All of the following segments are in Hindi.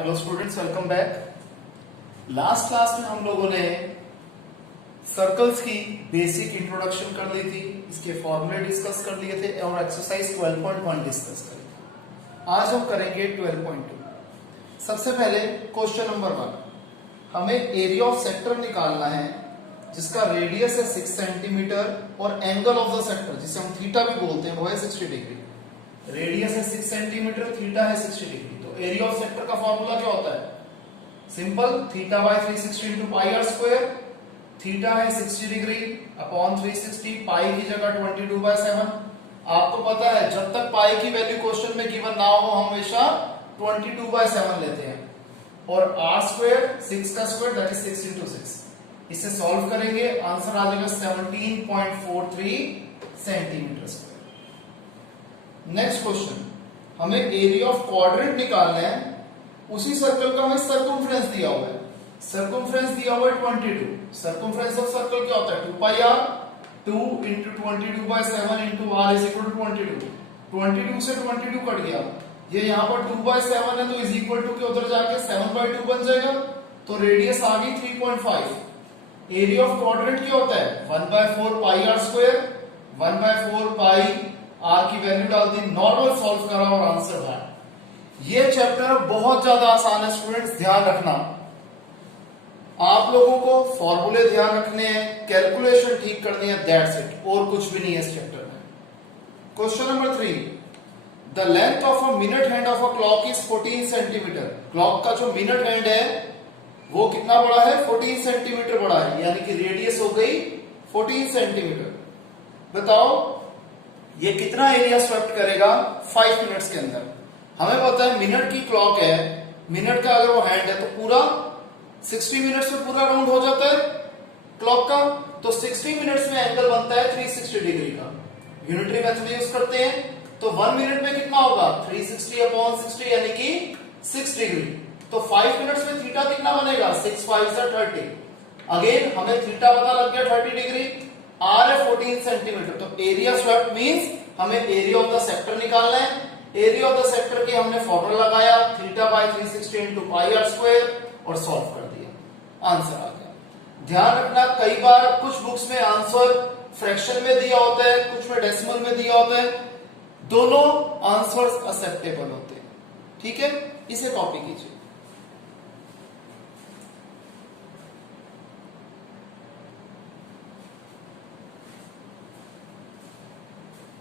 Hello students, welcome back. Last class में हम लोगों ने सर्कल्स की बेसिक इंट्रोडक्शन कर ली थी, इसके फॉर्मूले डिस्कस कर लिए थे और एक्सरसाइज 12.1 डिस्कस करी थी। आज हम करेंगे 12.2। सबसे पहले क्वेश्चन नंबर 1, हमें एरिया ऑफ सेक्टर निकालना है जिसका रेडियस है 6 सेंटीमीटर और एंगल ऑफ द सेक्टर जिसे हम थीटा भी बोलते हैं वो है 60 डिग्री। रेडियस है 6 सेंटीमीटर, थीटा है 60 डिग्री। तो एरिया ऑफ सेक्टर का फॉर्मूला क्या होता है? Simple, theta by 360 into pi r square. Theta है 60 डिग्री अपॉन 360, पाई की जगह 22/7। आपको पता है जब तक पाई की वैल्यू क्वेश्चन में गिवन ना हो हम हमेशा 22/7 लेते हैं। और आर स्क्वायर 6 का स्क्वायर दैट इज 6 इंटू 6। इसे सॉल्व करेंगे, आंसर आ जाएगा 17.43 सेंटीमीटर स्क्वायर। नेक्स्ट क्वेश्चन, हमें एरिया ऑफ क्वाड्रेंट निकालना है। उसी सर्कल का हमें सर्कमफ्रेंस दिया हुआ है। सर्कमफ्रेंस दिया हुआ है 22। सर्कमफ्रेंस ऑफ सर्कल क्या होता है? 2 pi R, 2 into 22/7 into R is equal to 22। 22 से 22 कट गया, ये यहाँ पर 2/7 है तो इज इक्वल टू के उधर जाके 7/2 बन जाएगा। तो रेडियस आ गई 3.5। एरिया ऑफ क्वाड्रेंट क्या होता है? 1/4 पाई आर स्क्वायर। 1/4 पाई आर की वैल्यू डाल दी, नॉर्मल सॉल्व करा और आंसर है। ये चैप्टर बहुत ज्यादा आसान है स्टूडेंट्स, ध्यान रखना। आप लोगों को फॉर्मूले ध्यान रखने हैं, कैलकुलेशन ठीक करनी है, दैट्स इट, और कुछ भी नहीं है इस चैप्टर में। Question number 3, the length of a minute hand of a clock is 14 centimetre. Clock का जो मिनट हैंड है वो कितना बड़ा है? 14 सेंटीमीटर बड़ा है, यानी कि रेडियस हो गई 14 सेंटीमीटर। बताओ ये कितना एरिया स्वेप्ट करेगा 5 मिनट्स के अंदर? हमें पता है मिनट की क्लॉक है, मिनट का अगर वो हैंड है तो पूरा 60 मिनट्स में पूरा राउंड हो जाता है क्लॉक का। तो 60 मिनट्स में एंगल बनता है 360 डिग्री का। यूनिटरी मेथड यूज करते हैं तो 1 मिनट में कितना होगा? 360 अपॉन 60 यानी कि 6 डिग्री। तो 5 मिनट्स में थीटा कितना बनेगा? 6 5 30। अगेन हमें थीटा पता लग गया 30 डिग्री, आर है 14 सेंटीमीटर। तो एरिया स्वेप्ट मींस हमें एरिया ऑफ द सेक्टर निकालना है। एरिया ऑफ द सेक्टर के हमने फॉर्मूला लगाया, theta by 360 into pi r square, और सॉल्व कर दिया, आंसर आ गया। ध्यान रखना, कई बार कुछ बुक्स में आंसर फ्रैक्शन में दिया होता है, कुछ में डेसिमल में दिया होता है, दोनों आंसर्स एक्सेप्टेबल होते हैं। ठीक है, इसे कॉपी कीजिए।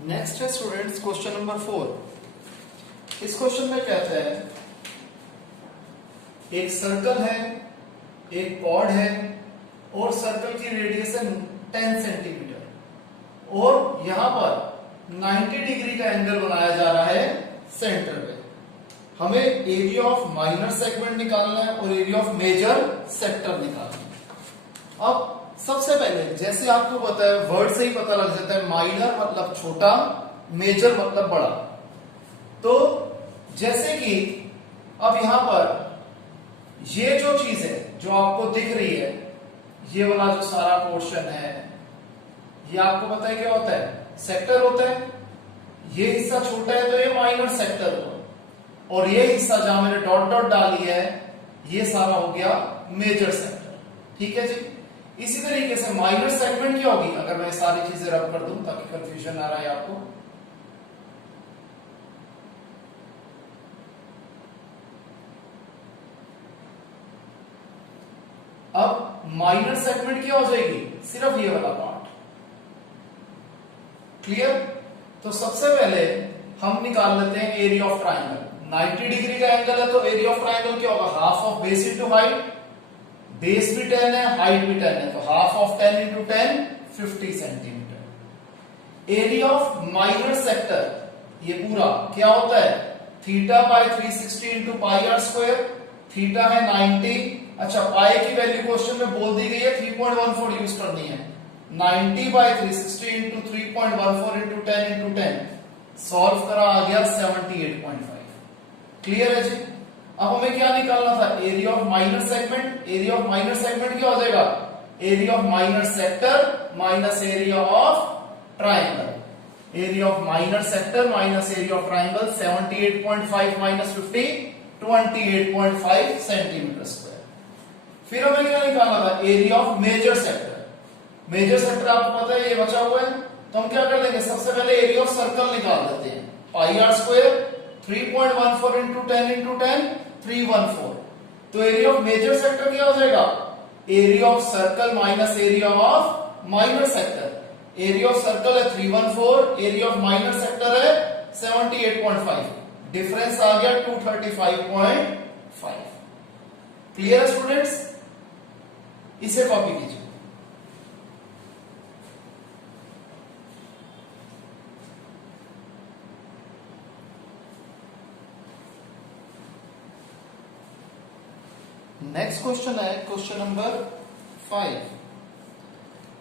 नेक्स्ट है स्टूडेंट्स क्वेश्चन नंबर 4। इस क्वेश्चन में कहता है एक सर्कल है, एक कॉर्ड है और सर्कल की रेडियस है 10 सेंटीमीटर और यहां पर 90 डिग्री का एंगल बनाया जा रहा है सेंटर पे। हमें एरिया ऑफ माइनर सेगमेंट निकालना है और एरिया ऑफ मेजर सेक्टर निकालना है। अब सबसे पहले जैसे आपको पता है, वर्ड से ही पता लग जाता है, माइनर मतलब छोटा, मेजर मतलब बड़ा। तो जैसे कि अब यहां पर ये जो चीज है जो आपको दिख रही है, ये वाला जो सारा पोर्शन है, ये आपको पता है क्या होता है? सेक्टर होता है। ये हिस्सा छोटा है तो ये माइनर सेक्टर होगा, और ये हिस्सा जहां मैंने डॉट डॉट डाली है ये सारा हो गया मेजर सेक्टर। ठीक है जी। इसी तरीके से माइनर सेगमेंट क्या होगी? अगर मैं सारी चीजें रब कर दूं ताकि कंफ्यूजन आ रहा है आपको। अब माइनर सेगमेंट क्या हो जाएगी? सिर्फ ये वाला पार्ट। क्लियर? तो सबसे पहले हम निकाल लेते हैं एरिया ऑफ ट्राइंगल। 90 डिग्री का एंगल है तो एरिया ऑफ ट्राइंगल क्या होगा? Half of base into height. Base भी 10 है, हाइट भी 10 है, तो half of 10 into 10 50 centimetre. Area of minor sector ये पूरा क्या होता है? Theta by 360 into pi r square. Theta है 90। अच्छा, पाई की वैल्यू क्वेश्चन में बोल दी गई है 3.14 यूज करनी है। 90 by 360 into 3.14 into 10 into 10 solve करा, आ गया 78.5। क्लियर है जी। अब हमें क्या निकालना था? Area of minor segment. Area of minor segment क्या हो जाएगा? Area of minor sector minus area of triangle. Area of minor sector minus area of triangle 78.5 minus 50 28.5 centimetre square. फिर हमें क्या निकालना था, area of major sector. Major sector आपको पता है ये बचा हुआ है, तो हम क्या कर देंगे, सबसे पहले एरिया ऑफ सर्कल निकाल देते हैं। पाई आर स्क्वायर 3.14 इंटू 10 इंटू 10 314। तो एरिया ऑफ मेजर सेक्टर क्या हो जाएगा, area of circle minus area of minor sector. Area of circle है 314, एरिया ऑफ माइनर सेक्टर है 78.5, डिफरेंस आ गया 235.5। क्लियर है स्टूडेंट्स, इसे कॉपी कीजिए। नेक्स्ट क्वेश्चन है क्वेश्चन नंबर 5।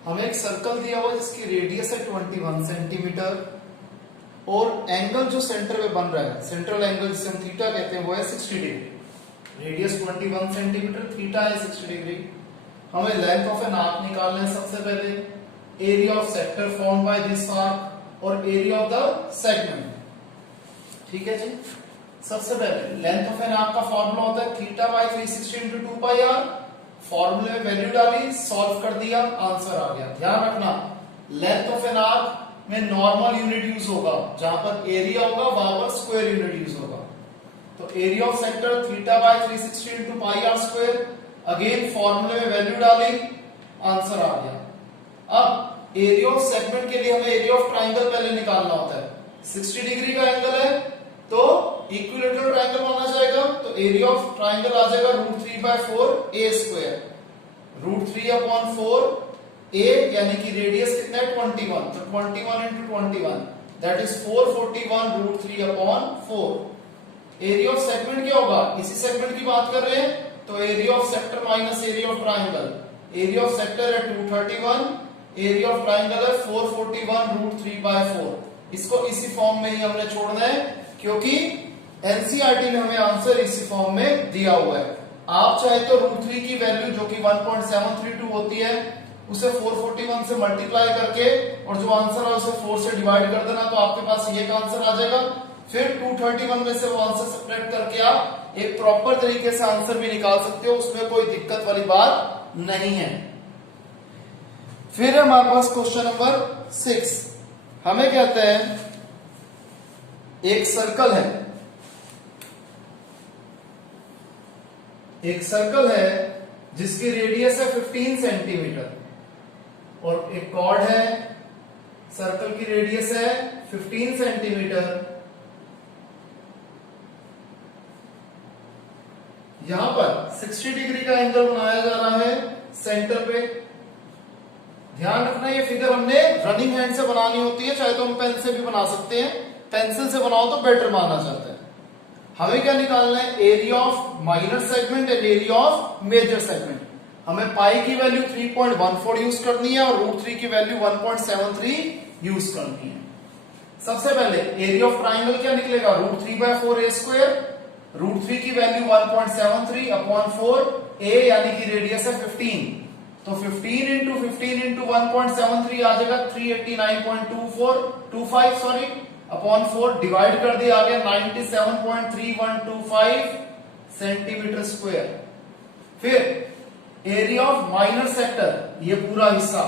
हमें एक सर्कल दिया हुआ जिसकी रेडियस है 21 सेंटीमीटर और एंगल जो सेंटर में बन रहा है, सेंट्रल एंगल जिसे हम थीटा कहते हैं, वो है 60 डिग्री। रेडियस 21 सेंटीमीटर, थीटा है 60 डिग्री। हमें लेंथ ऑफ एन आर्क निकालना है। सबसे पहले area of sector form by this arc और एरिया ऑफ द सेगमेंट। ठीक है जी, सबसे पहले लेंथ ऑफ एन आर्क का फॉर्मूला होता है theta by 360 into 2 pi r. फॉर्मूले में वैल्यू डाली, सॉल्व कर दिया, आंसर आ गया। ध्यान रखना, लेंथ ऑफ एन आर्क में नॉर्मल यूनिट यूज होगा, जहां पर एरिया होगा वहां पर स्क्वायर यूनिट यूज होगा। तो area of sector theta by 360 into pi r square. Again फॉर्मूले में वैल्यू डाली, आंसर आ गया। अब एरिया ऑफ सेगमेंट के लिए हमें एरिया ऑफ ट्राइंगल पहले निकालना होता है। 60 डिग्री का एंगल है तो इक्विलेटरल ट्राइंगल माना जाएगा, तो एरिया ऑफ ट्राइंगल आ जाएगा √3/4 a स्क्वायर। √3/4 a यानी कि रेडियस कितना है 21, तो 21 into 21 that is 441 √3/4। Area of segment क्या होगा, इसी सेगमेंट की बात कर रहे हैं, तो area of sector minus area of triangle. Area of sector है 231, एरिया ऑफ ट्राइंगल है 441 √3/4। इसको इसी फॉर्म में ही हमने छोड़ना है क्योंकि एनसीईआरटी में हमें आंसर इसी फॉर्म में दिया हुआ है। आप चाहे तो √3 की वैल्यू जो कि 1.732 होती है उसे 441 से मल्टीप्लाई करके और जो आंसर है उसे 4 से डिवाइड कर देना, तो आपके पास ये का आंसर आ जाएगा। फिर 231 में से वो आंसर सब्ट्रैक्ट करके आप एक प्रॉपर तरीके से आंसर भी निकाल सकते हो, उसमें कोई दिक्कत वाली बात नहीं है। फिर हमारे पास क्वेश्चन नंबर 6। हमें कहते हैं एक सर्कल है, एक सर्कल है जिसकी रेडियस है 15 सेंटीमीटर और एक कॉर्ड है, सर्कल की रेडियस है 15 सेंटीमीटर। यहां पर 60 डिग्री का एंगल बनाया जा रहा है सेंटर पे। ध्यान रखना ये फिगर हमने रनिंग हैंड से बनानी होती है, चाहे तो हम पेन से भी बना सकते हैं, पेंसिल से बनाओ तो बेटर माना जाता है। हमें क्या निकालना है, area of minor segment and area of major segment. हमें पाई की वैल्यू 3.14 यूज करनी है और √3 की वैल्यू 1.73 यूज करनी है। सबसे पहले एरिया ऑफ ट्राइंगल क्या निकलेगा, √3/4 a स्क्वायर। √3 की वैल्यू 1.73/4 a यानी कि रेडियस है 15, तो 15 इंटू 15 इंटू 1.73 आ जाएगा 389.25 सॉरी अपॉन 4 डिवाइड कर दिया, आ गया 97.3125 सेंटीमीटर स्क्वायर। फिर एरिया ऑफ माइनर सेक्टर, ये पूरा हिस्सा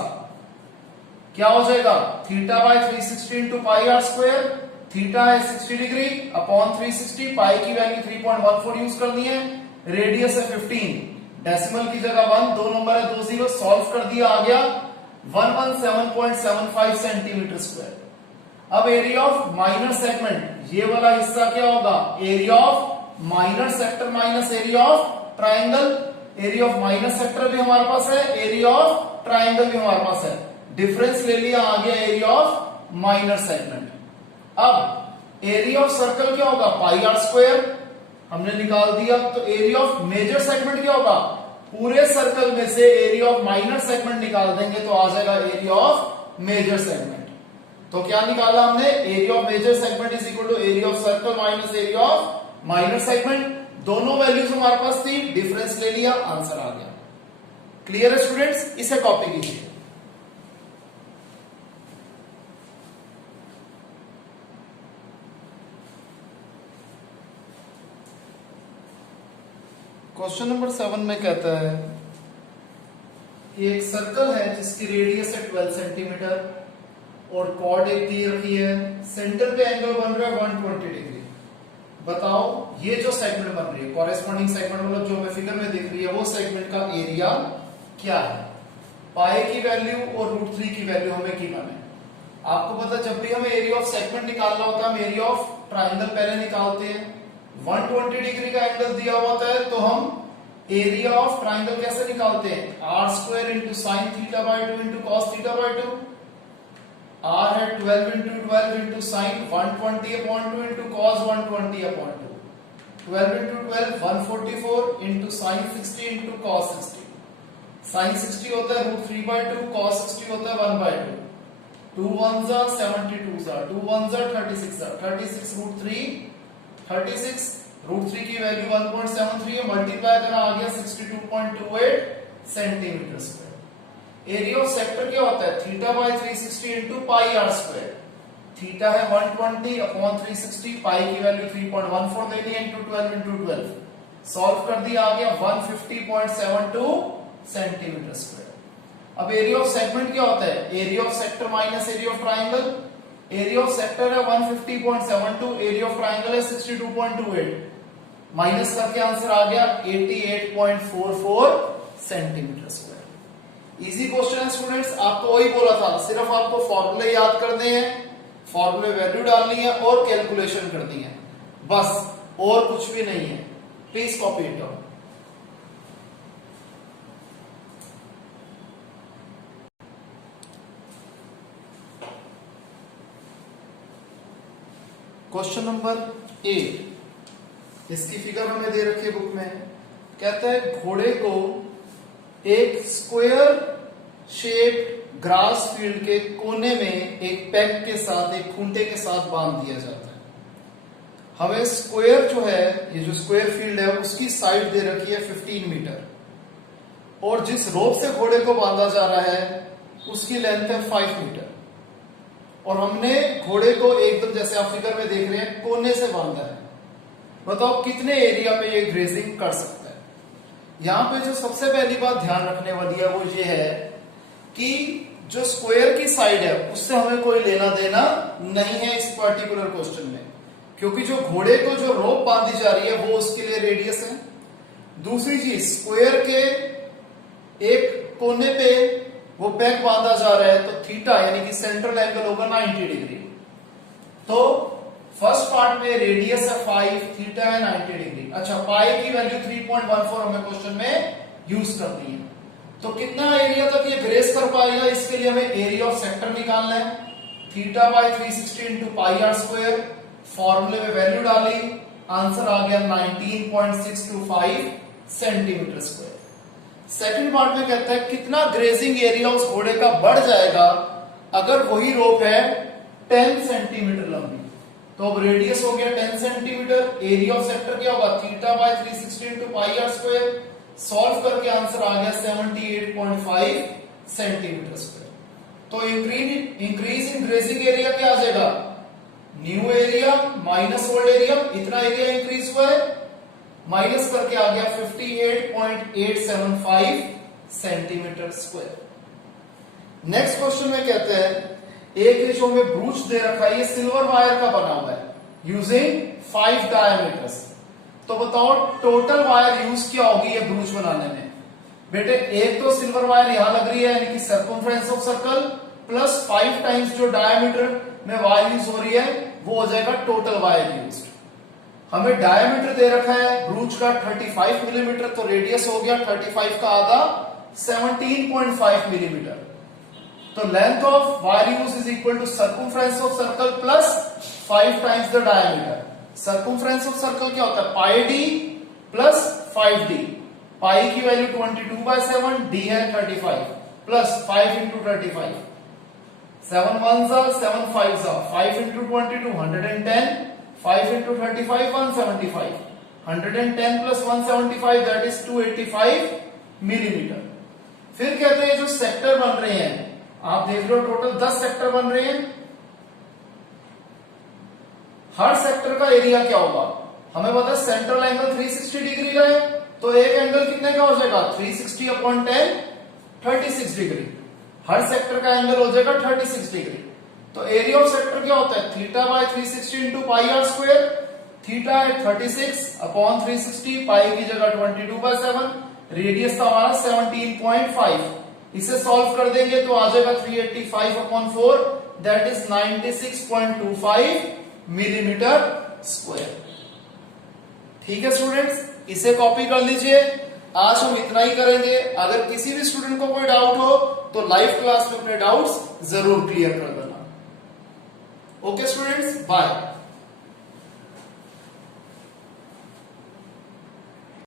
क्या हो जाएगा, theta by 360 into pi r square. Theta है 60 डिग्री अपॉन 360, पाई की वैल्यू 3.14 यूज करनी है, रेडियस है 15, डेसिमल की जगह 1, 2 नंबर है 2 0, सॉल्व कर दिया, आ गया 117.75 सेंटीमीटर स्क्वायर। अब एरिया ऑफ माइनर सेगमेंट, ये वाला हिस्सा क्या होगा, area of minor sector minus area of triangle. Area of minor sector भी हमारे पास है, एरिया ऑफ ट्राइंगल भी हमारे पास है, डिफरेंस ले लिया, आ गया एरिया ऑफ माइनर सेगमेंट। अब एरिया ऑफ सर्कल क्या होगा, पाई आर स्क्वायर हमने निकाल दिया। तो एरिया ऑफ मेजर सेगमेंट क्या होगा, पूरे सर्कल में से एरिया ऑफ माइनर सेगमेंट निकाल देंगे तो आ जाएगा एरिया ऑफ मेजर सेगमेंट। तो क्या निकाला हमने, area of major segment is equal to area of circle minus area of minor segment. दोनों वैल्यूज हमारे पास थी, डिफरेंस ले लिया, आंसर आ गया। क्लियर है स्टूडेंट्स, इसे कॉपी कीजिए। क्वेश्चन नंबर 7 में कहता है कि एक सर्कल है जिसकी रेडियस है 12 सेंटीमीटर और कॉर्ड एक दी रखी है, सेंटर पे एंगल बन रहा है 120 डिग्री। बताओ ये जो सेगमेंट बन रही है, कॉरेस्पॉन्डिंग सेगमेंट मतलब जो हमें फिगर में दिख रही है, वो सेगमेंट का एरिया क्या है? पाई की वैल्यू और √3 की वैल्यू हमें गिवन है। आपको पता जब भी हमें एरिया ऑफ सेगमेंट निकालना होता है, हम एरिया ऑफ ट्राइंगल पहले निकालते हैं। 120 डिग्री का एंगल दिया होता है तो हम एरिया ऑफ ट्राइंगल कैसे निकालते हैं? r² into sine theta by 2 into cos theta by 2। r है 12 into 12 into sine 120/2 into cos 120/2। 12 into 12 144 into sine 60 into cos 60। Sine 60 होता है √3/2, कॉस 60 होता है 1/2। 2 1s are 72s are 2 1s are 36 are 36 √3 36 √3 की वैल्यू 1.73 है, मल्टीप्लाई करा आ गया 62.28 centimetre square. Area of sector क्या होता है? Theta by 360 into pi r square. Theta है 120/360, पाई की वैल्यू 3.14 देनी है इंटू 12 इंटू 12। सॉल्व कर दिया आ गया 150.72 सेंटीमीटर स्क्वायर। अब एरिया ऑफ सेगमेंट क्या होता है? Area of sector minus area of triangle. Area of sector है 150.72, एरिया ऑफ ट्राइंगल है 62.28, माइनस करके आंसर आ गया 88.44 सेंटीमीटर स्क्वायर। इजी क्वेश्चन है स्टूडेंट्स, आपको वही बोला था, सिर्फ आपको फॉर्मूले याद करने हैं, फॉर्मूले वैल्यू डालनी है और कैलकुलेशन करनी है, बस और कुछ भी नहीं है। Please copy it down. Question number 8, इसकी फिगर हमें दे रखी है बुक में। कहता है घोड़े को एक स्क्वायर शेप ग्रास फील्ड के कोने में एक पेग के साथ, एक खूंटे के साथ बांध दिया जाता है। हमें स्क्वायर जो है, ये जो स्क्वायर फील्ड है उसकी साइड दे रखी है 15 मीटर और जिस रोप से घोड़े को बांधा जा रहा है उसकी लेंथ है 5 मीटर और हमने घोड़े को एकदम जैसे आप फिगर में देख रहे हैं कोने से बांधा है। बताओ कितने एरिया पे ये ग्रेजिंग कर सकता है? यहां पे जो सबसे पहली बात ध्यान रखने वाली है वो ये है कि जो स्क्वायर की साइड है उससे हमें कोई लेना देना नहीं है इस पर्टिकुलर क्वेश्चन में, क्योंकि जो घोड़े को जो रोप बांधी जा रही है वो उसके लिए रेडियस है। दूसरी चीज, स्क्वायर के एक कोने पे वो पैक बांधा जा रहा है तो थीटा यानी कि सेंट्रल एंगल होगा 90 डिग्री। तो फर्स्ट पार्ट में रेडियस है 5, थीटा है 90 डिग्री। अच्छा, पाई की वैल्यू 3.14 हमें क्वेश्चन में यूज करनी है। तो कितना एरिया तक ये ग्रेस कर पाएगा, इसके लिए हमें एरिया ऑफ सेक्टर निकालना है। Theta by 360 into pi r square, फॉर्मूले में वैल्यू डाली, आंसर आ गया 19.625 सेंटीमीटर स्क्वायर। सेकंड पार्ट में कहता है कितना ग्रेजिंग एरिया उस घोड़े का बढ़ जाएगा अगर वही रोप है 10 सेंटीमीटर लंबी। तो अब रेडियस हो गया 10 सेंटीमीटर, एरिया ऑफ सेक्टर क्या होगा? Theta by 360 into pi r square. Solve करके आंसर आ गया 78.5 सेंटीमीटर स्क्वायर। तो इंक्रीज इन ग्रेजिंग एरिया क्या आ जाएगा? New area minus old area, इतना एरिया इंक्रीज हुआ है, माइनस करके आ गया 58.875 सेंटीमीटर स्क्वायर। नेक्स्ट क्वेश्चन में कहते हैं एक जो हमें ब्रूच दे रखा है, ये सिल्वर वायर का बना हुआ है यूजिंग 5 डायमीटर्स। तो बताओ टोटल वायर यूज क्या होगी ये ब्रूच बनाने में? बेटे एक तो सिल्वर वायर यहां लग रही है यानी कि circumference of circle plus 5 times जो डायमीटर में वायर यूज हो रही है वो हो जाएगा टोटल वायर यूज। हमें डायमीटर दे रखा है ब्रूच का 35 मिलीमीटर, तो रेडियस हो गया 35 का आधा 17.5 मिलीमीटर। तो length of wire use is equal to circumference of circle plus 5 times the diameter. Circumference of circle क्या होता है? पाई डी प्लस 5d। पाई की वैल्यू 22/7, डी है 35 plus 5 into 35। 7 1s are 7 5s are 5 into 22 110, 5 into 35 175, 110 plus 175 that is 285 millimetre. फिर कहते हैं जो सेक्टर बन रहे हैं, आप देख लो टोटल 10 सेक्टर बन रहे हैं। हर सेक्टर का एरिया क्या होगा? हमें पता है सेंट्रल एंगल 360 डिग्री का है, तो एक एंगल कितने का हो जाएगा 360 अपॉन 10 36 डिग्री। हर सेक्टर का एंगल हो जाएगा 36 डिग्री। तो एरिया ऑफ सेक्टर क्या होता है theta by 360 into pi r square. Theta है 36 अपॉन 360, पाई की जगह 22/7, रेडियस था हमारा 17.5। इसे सॉल्व कर देंगे तो आ जाएगा 385 upon 4, that is 96.25 millimetre square. ठीक है स्टूडेंट्स, इसे कॉपी कर लीजिए। आज हम इतना ही करेंगे। अगर किसी भी स्टूडेंट को कोई डाउट हो तो लाइव क्लास में अपने डाउट्स जरूर क्लियर कर देना। Okay students, bye.